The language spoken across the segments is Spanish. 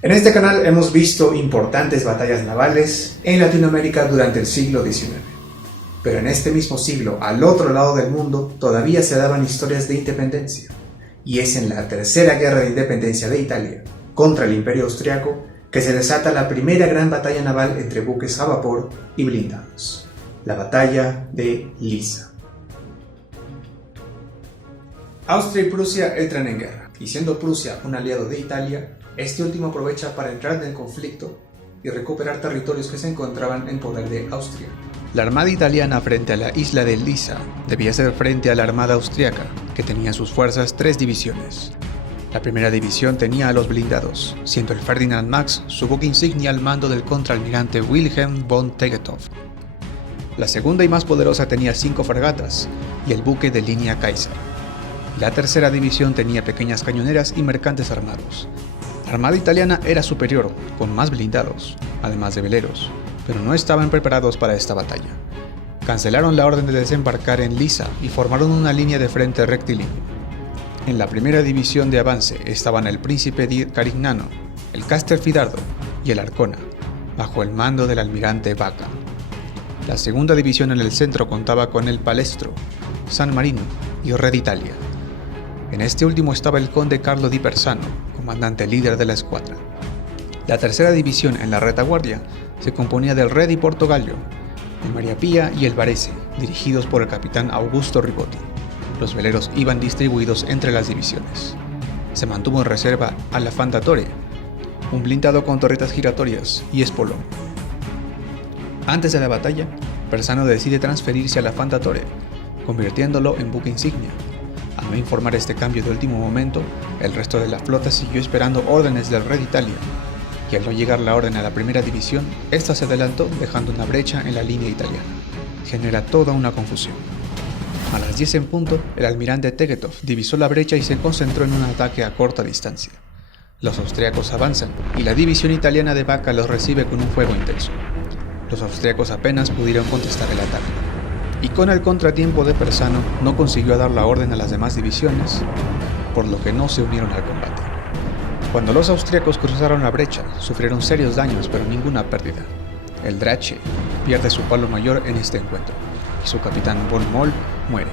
En este canal hemos visto importantes batallas navales en Latinoamérica durante el siglo XIX. Pero en este mismo siglo, al otro lado del mundo, todavía se daban historias de independencia. Y es en la Tercera Guerra de Independencia de Italia, contra el Imperio Austriaco, que se desata la primera gran batalla naval entre buques a vapor y blindados. La batalla de Lissa. Austria y Prusia entran en guerra, y siendo Prusia un aliado de Italia, este último aprovecha para entrar en el conflicto y recuperar territorios que se encontraban en poder de Austria. La armada italiana frente a la isla de Lissa debía hacer frente a la armada austriaca, que tenía en sus fuerzas 3 divisiones. La primera división tenía a los blindados, siendo el Ferdinand Max su buque insignia al mando del contraalmirante Wilhelm von Tegethoff. La segunda y más poderosa tenía 5 fragatas y el buque de línea Kaiser. La tercera división tenía pequeñas cañoneras y mercantes armados. La armada italiana era superior, con más blindados, además de veleros, pero no estaban preparados para esta batalla. Cancelaron la orden de desembarcar en Lissa y formaron una línea de frente rectilíneo. En la primera división de avance estaban el Príncipe di Carignano, el Castelfidardo y el Arcona, bajo el mando del almirante Vacca. La segunda división en el centro contaba con el Palestro, San Marino y Re d'Italia. En este último estaba el conde Carlo di Persano, comandante líder de la escuadra. La tercera división en la retaguardia se componía del Re di Portogallo, el Maria Pia y el Varese, dirigidos por el capitán Augusto Ribotti. Los veleros iban distribuidos entre las divisiones. Se mantuvo en reserva a la Fondatore, un blindado con torretas giratorias y espolón. Antes de la batalla, Persano decide transferirse a la Fondatore, convirtiéndolo en buque insignia. Al no informar este cambio de último momento, el resto de la flota siguió esperando órdenes del Re d'Italia, y al no llegar la orden a la primera división, esta se adelantó dejando una brecha en la línea italiana. Genera toda una confusión. A las 10 en punto, el almirante Tegethoff divisó la brecha y se concentró en un ataque a corta distancia. Los austriacos avanzan, y la división italiana de Vacca los recibe con un fuego intenso. Los austriacos apenas pudieron contestar el ataque. Y con el contratiempo de Persano no consiguió dar la orden a las demás divisiones, por lo que no se unieron al combate. Cuando los austriacos cruzaron la brecha, sufrieron serios daños pero ninguna pérdida. El Drache pierde su palo mayor en este encuentro, y su capitán von Moll muere,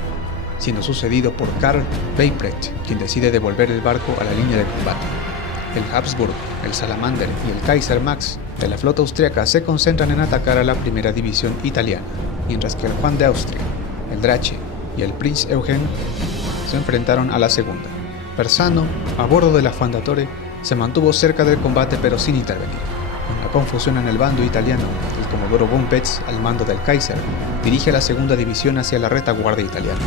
siendo sucedido por Karl Weiprecht, quien decide devolver el barco a la línea de combate. El Habsburg, el Salamander y el Kaiser Max de la flota austriaca se concentran en atacar a la primera división italiana, mientras que el Juan de Austria, el Drache y el Prinz Eugen se enfrentaron a la segunda. Persano, a bordo de la Fondatore, se mantuvo cerca del combate pero sin intervenir. Con la confusión en el bando italiano, el comodoro von Petz, al mando del Kaiser, dirige a la segunda división hacia la retaguardia italiana.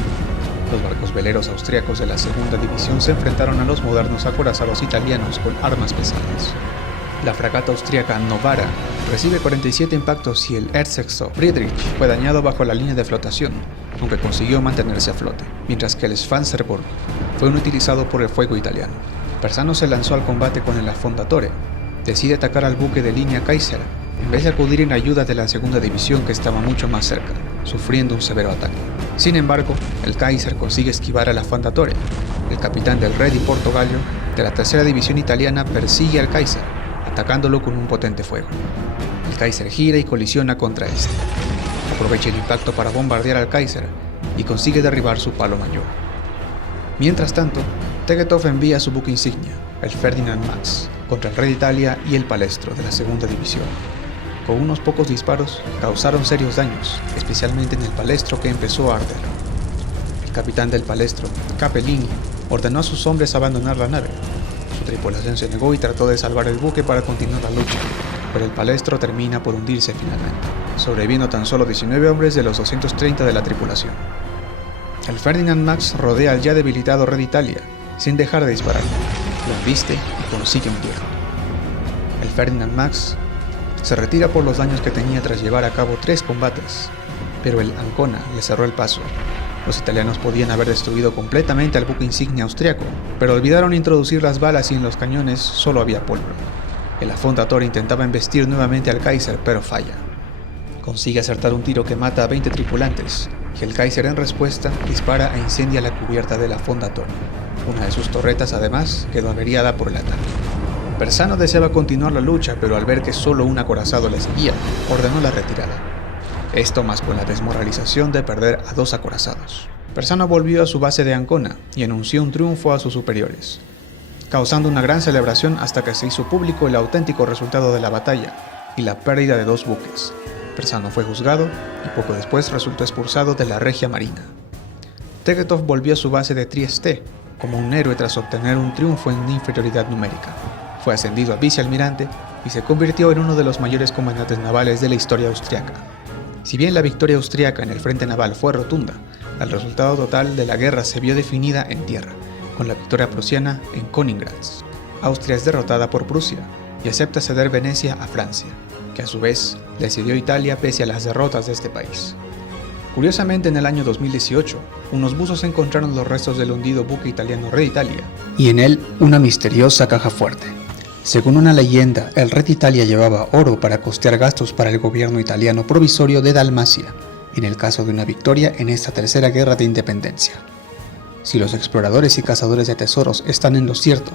Los barcos veleros austriacos de la segunda división se enfrentaron a los modernos acorazados italianos con armas pesadas. La fragata austríaca Novara recibe 47 impactos y el Erzherzog Friedrich fue dañado bajo la línea de flotación, aunque consiguió mantenerse a flote, mientras que el Schwanzenberg fue inutilizado por el fuego italiano. Persano se lanzó al combate con el Fondatore. Decide atacar al buque de línea Kaiser, en vez de acudir en ayuda de la segunda división que estaba mucho más cerca, sufriendo un severo ataque. Sin embargo, el Kaiser consigue esquivar a la Fondatore. El capitán del Re di Portogallo de la tercera división italiana persigue al Kaiser, atacándolo con un potente fuego. El Kaiser gira y colisiona contra este. Aprovecha el impacto para bombardear al Kaiser y consigue derribar su palo mayor. Mientras tanto, Tegethoff envía su buque insignia, el Ferdinand Max, contra el Re d'Italia y el Palestro de la segunda división. Con unos pocos disparos, causaron serios daños, especialmente en el Palestro, que empezó a arder. El capitán del Palestro, Capellini, ordenó a sus hombres abandonar la nave. Su tripulación se negó y trató de salvar el buque para continuar la lucha, pero el Palestro termina por hundirse finalmente, sobreviviendo tan solo 19 hombres de los 230 de la tripulación. El Ferdinand Max rodea al ya debilitado Re d'Italia, sin dejar de disparar. Lo embiste y consigue hundirlo. El Ferdinand Max se retira por los daños que tenía tras llevar a cabo 3 combates, pero el Ancona le cerró el paso. Los italianos podían haber destruido completamente al buque insignia austriaco, pero olvidaron introducir las balas y en los cañones solo había pólvora. El Fondatore intentaba embestir nuevamente al Kaiser, pero falla. Consigue acertar un tiro que mata a 20 tripulantes, y el Kaiser en respuesta dispara e incendia la cubierta de la Fondatore. Una de sus torretas además quedó averiada por el ataque. Persano deseaba continuar la lucha, pero al ver que solo un acorazado le seguía, ordenó la retirada. Esto más con la desmoralización de perder a 2 acorazados. Persano volvió a su base de Ancona y anunció un triunfo a sus superiores, causando una gran celebración hasta que se hizo público el auténtico resultado de la batalla y la pérdida de 2 buques. Persano fue juzgado y poco después resultó expulsado de la Regia Marina. Tegetov volvió a su base de Trieste como un héroe tras obtener un triunfo en inferioridad numérica. Fue ascendido a vicealmirante y se convirtió en uno de los mayores comandantes navales de la historia austriaca. Si bien la victoria austriaca en el frente naval fue rotunda, el resultado total de la guerra se vio definida en tierra, con la victoria prusiana en Königgrätz. Austria es derrotada por Prusia y acepta ceder Venecia a Francia, que a su vez le cedió Italia pese a las derrotas de este país. Curiosamente, en el año 2018, unos buzos encontraron los restos del hundido buque italiano Re Italia y en él una misteriosa caja fuerte. Según una leyenda, el Red Italia llevaba oro para costear gastos para el gobierno italiano provisorio de Dalmacia, en el caso de una victoria en esta tercera guerra de independencia. Si los exploradores y cazadores de tesoros están en lo cierto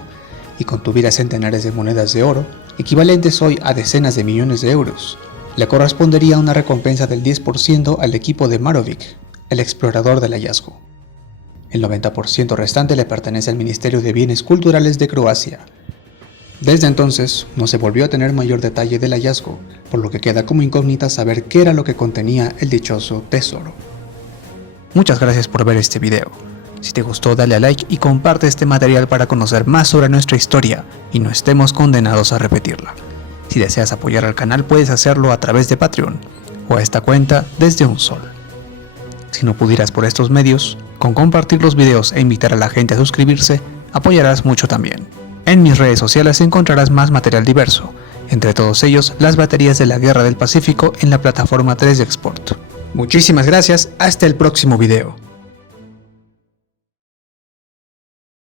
y contuviera centenares de monedas de oro, equivalentes hoy a decenas de millones de euros, le correspondería una recompensa del 10% al equipo de Marovic, el explorador del hallazgo. El 90% restante le pertenece al Ministerio de Bienes Culturales de Croacia. Desde entonces, no se volvió a tener mayor detalle del hallazgo, por lo que queda como incógnita saber qué era lo que contenía el dichoso tesoro. Muchas gracias por ver este video. Si te gustó, dale a like y comparte este material para conocer más sobre nuestra historia y no estemos condenados a repetirla. Si deseas apoyar al canal, puedes hacerlo a través de Patreon o a esta cuenta desde un sol. Si no pudieras por estos medios, con compartir los videos e invitar a la gente a suscribirse, apoyarás mucho también. En mis redes sociales encontrarás más material diverso, entre todos ellos las baterías de la Guerra del Pacífico en la plataforma 3D Export. Muchísimas gracias, hasta el próximo video.